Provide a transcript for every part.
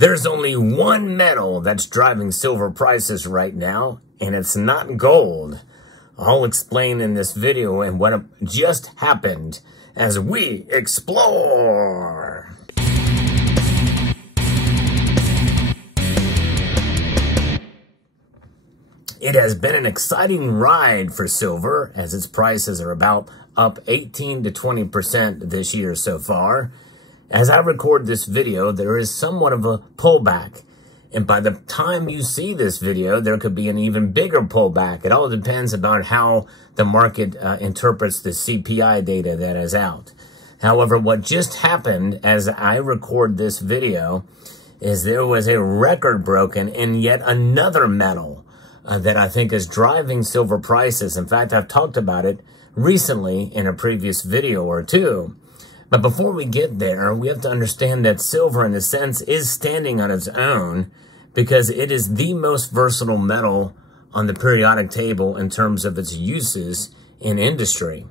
There's only one metal that's driving silver prices right now, and it's not gold. I'll explain in this video and what just happened as we explore. It has been an exciting ride for silver as its prices are about up 18 to 20% this year so far. As I record this video, there is somewhat of a pullback. And by the time you see this video, there could be an even bigger pullback. It all depends about how the market interprets the CPI data that is out. However, what just happened as I record this video is there was a record broken in yet another metal that I think is driving silver prices. In fact, I've talked about it recently in a previous video or two. But before we get there, we have to understand that silver, in a sense, is standing on its own because it is the most versatile metal on the periodic table in terms of its uses in industry.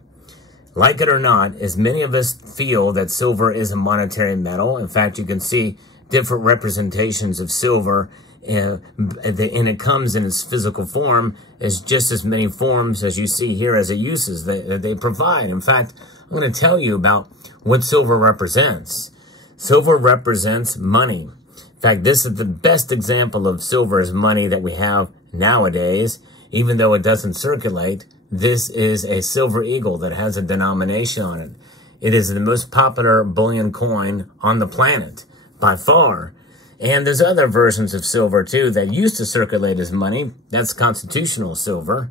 Like it or not, as many of us feel that silver is a monetary metal. In fact, you can see different representations of silver, and it comes in its physical form as just as many forms as you see here as it uses that they provide. In fact, I'm going to tell you about what silver represents. Silver represents money. In fact, this is the best example of silver as money that we have nowadays. Even though it doesn't circulate, this is a silver eagle that has a denomination on it. It is the most popular bullion coin on the planet by far. And there's other versions of silver too that used to circulate as money. That's constitutional silver.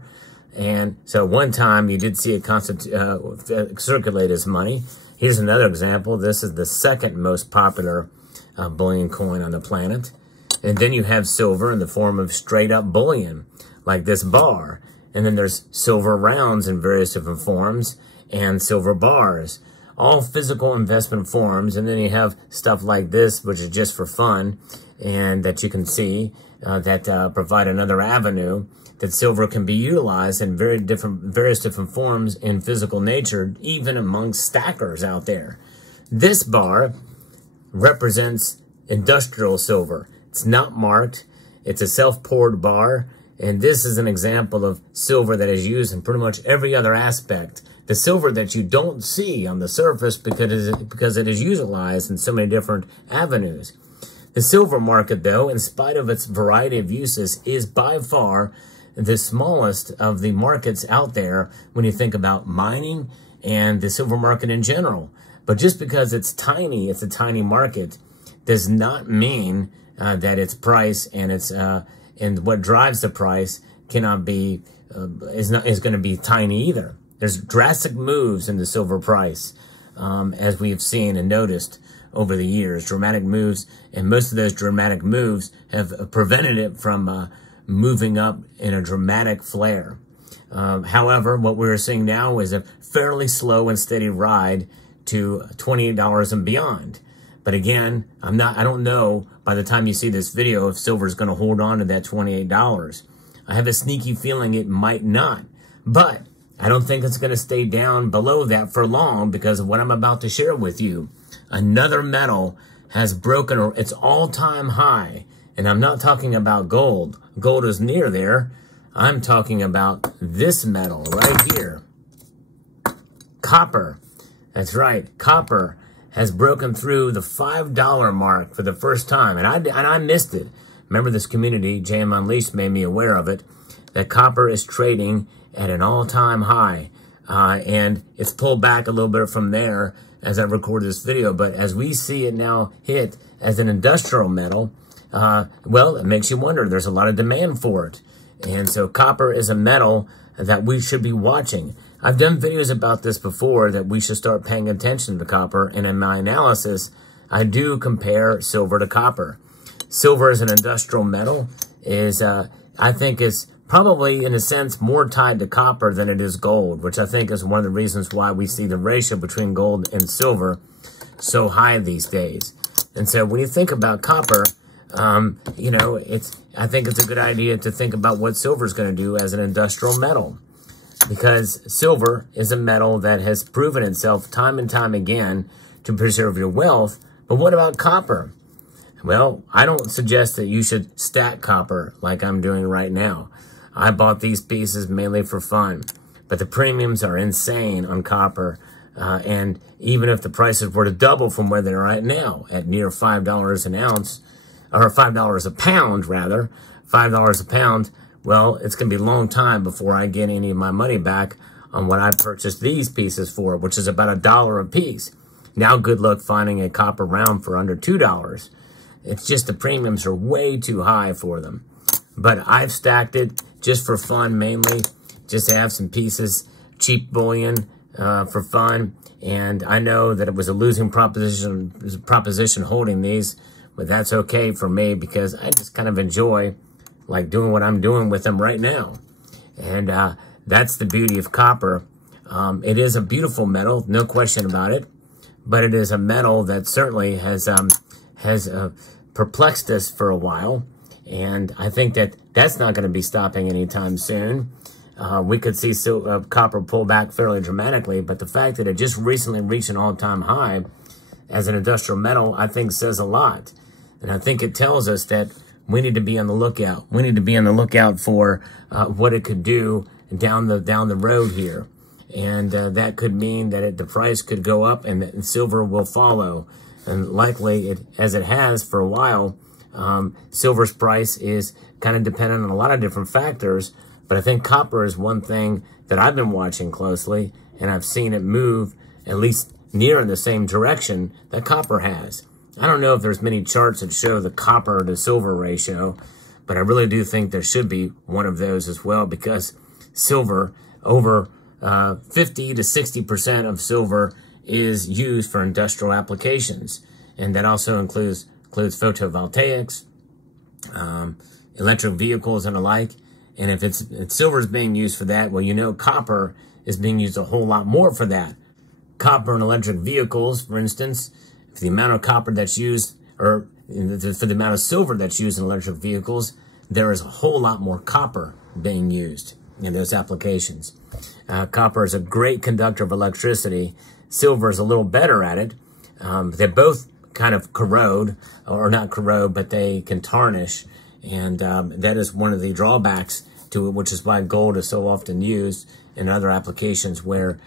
And so one time you did see it circulate as money. Here's another example. This is the second most popular bullion coin on the planet. And then you have silver in the form of straight up bullion, like this bar. And then there's silver rounds in various different forms and silver bars, all physical investment forms. And then you have stuff like this, which is just for fun, and that you can see that provide another avenue that silver can be utilized in various different forms in physical nature, even among stackers out there. This bar represents industrial silver. It's not marked. It's a self-poured bar. And this is an example of silver that is used in pretty much every other aspect. The silver that you don't see on the surface because it is utilized in so many different avenues. The silver market, though, in spite of its variety of uses, is by far the smallest of the markets out there when you think about mining and the silver market in general. But just because it's tiny, it's a tiny market, does not mean that its price and its and what drives the price cannot be is going to be tiny either. There's drastic moves in the silver price, as we have seen and noticed over the years, dramatic moves, and most of those dramatic moves have prevented it from moving up in a dramatic flare. However, what we're seeing now is a fairly slow and steady ride to $28 and beyond. But again, I don't know by the time you see this video if silver is going to hold on to that $28. I have a sneaky feeling it might not, but I don't think it's going to stay down below that for long because of what I'm about to share with you. Another metal has broken its all-time high, and I'm not talking about gold. Gold is near there. I'm talking about this metal right here. Copper. That's right. Copper has broken through the $5 mark for the first time, and I missed it. Remember, this community, JM Unleashed, made me aware of it, that copper is trading at an all-time high, and it's pulled back a little bit from there as I record this video. But as we see it now hit as an industrial metal, well, it makes you wonder. There's a lot of demand for it. And so copper is a metal that we should be watching. I've done videos about this before, that we should start paying attention to copper. And in my analysis, I do compare silver to copper. Silver as an industrial metal is, I think, is probably, in a sense, more tied to copper than it is gold, which I think is one of the reasons why we see the ratio between gold and silver so high these days. And so when you think about copper, you know, I think it's a good idea to think about what silver is going to do as an industrial metal, because silver is a metal that has proven itself time and time again to preserve your wealth. But what about copper? Well, I don't suggest that you should stack copper like I'm doing right now. I bought these pieces mainly for fun, but the premiums are insane on copper. And even if the prices were to double from where they're at now, at near $5 an ounce, or $5 a pound rather, $5 a pound, well, it's going to be a long time before I get any of my money back on what I purchased these pieces for, which is about $1 a piece. Now, good luck finding a copper round for under $2. It's just the premiums are way too high for them. But I've stacked it just for fun mainly, just to have some pieces, cheap bullion for fun. And I know that it was a losing proposition holding these, but that's okay for me because I just kind of enjoy like doing what I'm doing with them right now. And that's the beauty of copper. It is a beautiful metal, no question about it, but it is a metal that certainly has perplexed us for a while. And I think that that's not going to be stopping anytime soon. We could see copper pull back fairly dramatically, but the fact that it just recently reached an all-time high as an industrial metal, I think says a lot. And I think it tells us that we need to be on the lookout. We need to be on the lookout for what it could do down the road here. And that could mean that the price could go up and silver will follow. And likely, as it has for a while, silver's price is kind of dependent on a lot of different factors. But I think copper is one thing that I've been watching closely, and I've seen it move at least near in the same direction that copper has. I don't know if there's many charts that show the copper to silver ratio, but I really do think there should be one of those as well, because silver, over 50 to 60% of silver is used for industrial applications. And that also includes photovoltaics, electric vehicles and the like. And if silver is being used for that, well, you know, copper is being used a whole lot more for that. Copper in electric vehicles, for instance, for the amount of copper that's used, or for the amount of silver that's used in electric vehicles, there is a whole lot more copper being used in those applications. Copper is a great conductor of electricity. Silver is a little better at it. They both kind of corrode, or not corrode, but they can tarnish. And that is one of the drawbacks to it, which is why gold is so often used in other applications where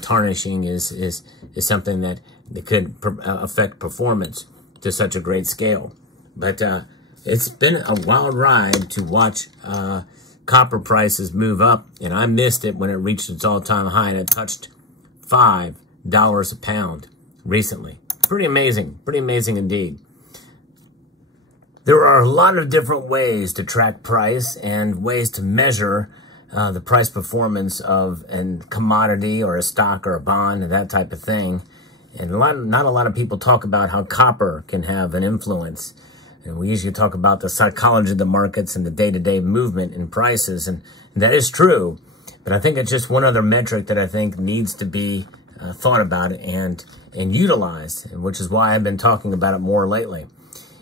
tarnishing is something that could affect performance to such a great scale. But it's been a wild ride to watch copper prices move up, and I missed it when it reached its all-time high, and it touched $5 a pound recently. Pretty amazing indeed. There are a lot of different ways to track price and ways to measure the price performance of a commodity or a stock or a bond and that type of thing. And not a lot of people talk about how copper can have an influence. And we usually talk about the psychology of the markets and the day-to-day movement in prices, and that is true. But I think it's just one other metric that I think needs to be thought about and utilized, which is why I've been talking about it more lately.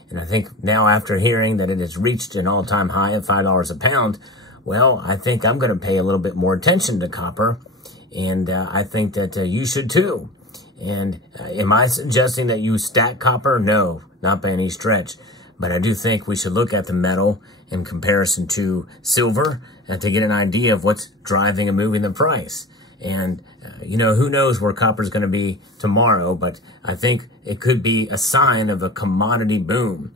And I think now, after hearing that it has reached an all-time high of $5 a pound, well, I think I'm going to pay a little bit more attention to copper, and I think that you should too. And am I suggesting that you stack copper? No, not by any stretch. But I do think we should look at the metal in comparison to silver to get an idea of what's driving and moving the price. And, you know, who knows where copper is going to be tomorrow, but I think it could be a sign of a commodity boom.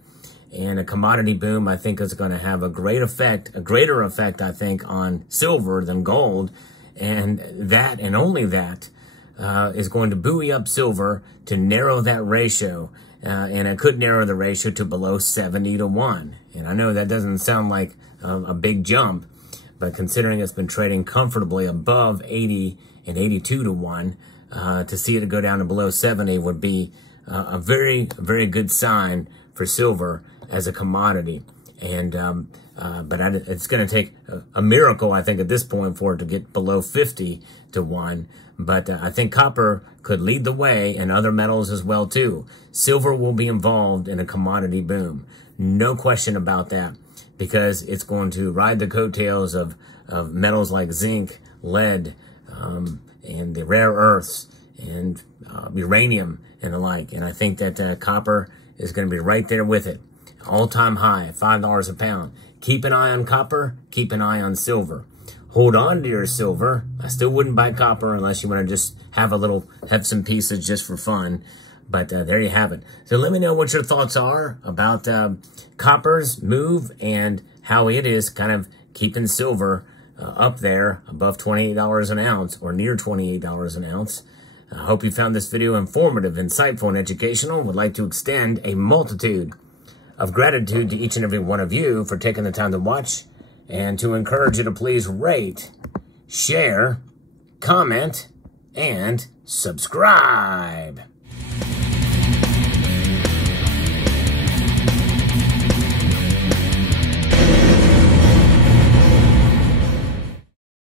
And a commodity boom, I think, is going to have a greater effect, I think, on silver than gold. And that, and only that, is going to buoy up silver to narrow that ratio. And it could narrow the ratio to below 70 to 1. And I know that doesn't sound like a big jump, but considering it's been trading comfortably above 80 and 82 to 1, to see it go down to below 70 would be a very, very good sign for silver as a commodity. And but it's going to take a miracle, I think, at this point for it to get below 50 to 1. But I think copper could lead the way, and other metals as well, too. Silver will be involved in a commodity boom. No question about that, because it's going to ride the coattails of metals like zinc, lead, and the rare earths, and uranium, and the like. And I think that copper is going to be right there with it. All-time high, $5 a pound. Keep an eye on copper. Keep an eye on silver. Hold on to your silver. I still wouldn't buy copper unless you want to just have some pieces just for fun. But there you have it. So let me know what your thoughts are about copper's move and how it is kind of keeping silver up there above $28 an ounce or near $28 an ounce. I hope you found this video informative, insightful, and educational. Would like to extend a multitude of gratitude to each and every one of you for taking the time to watch, and to encourage you to please rate, share, comment, and subscribe.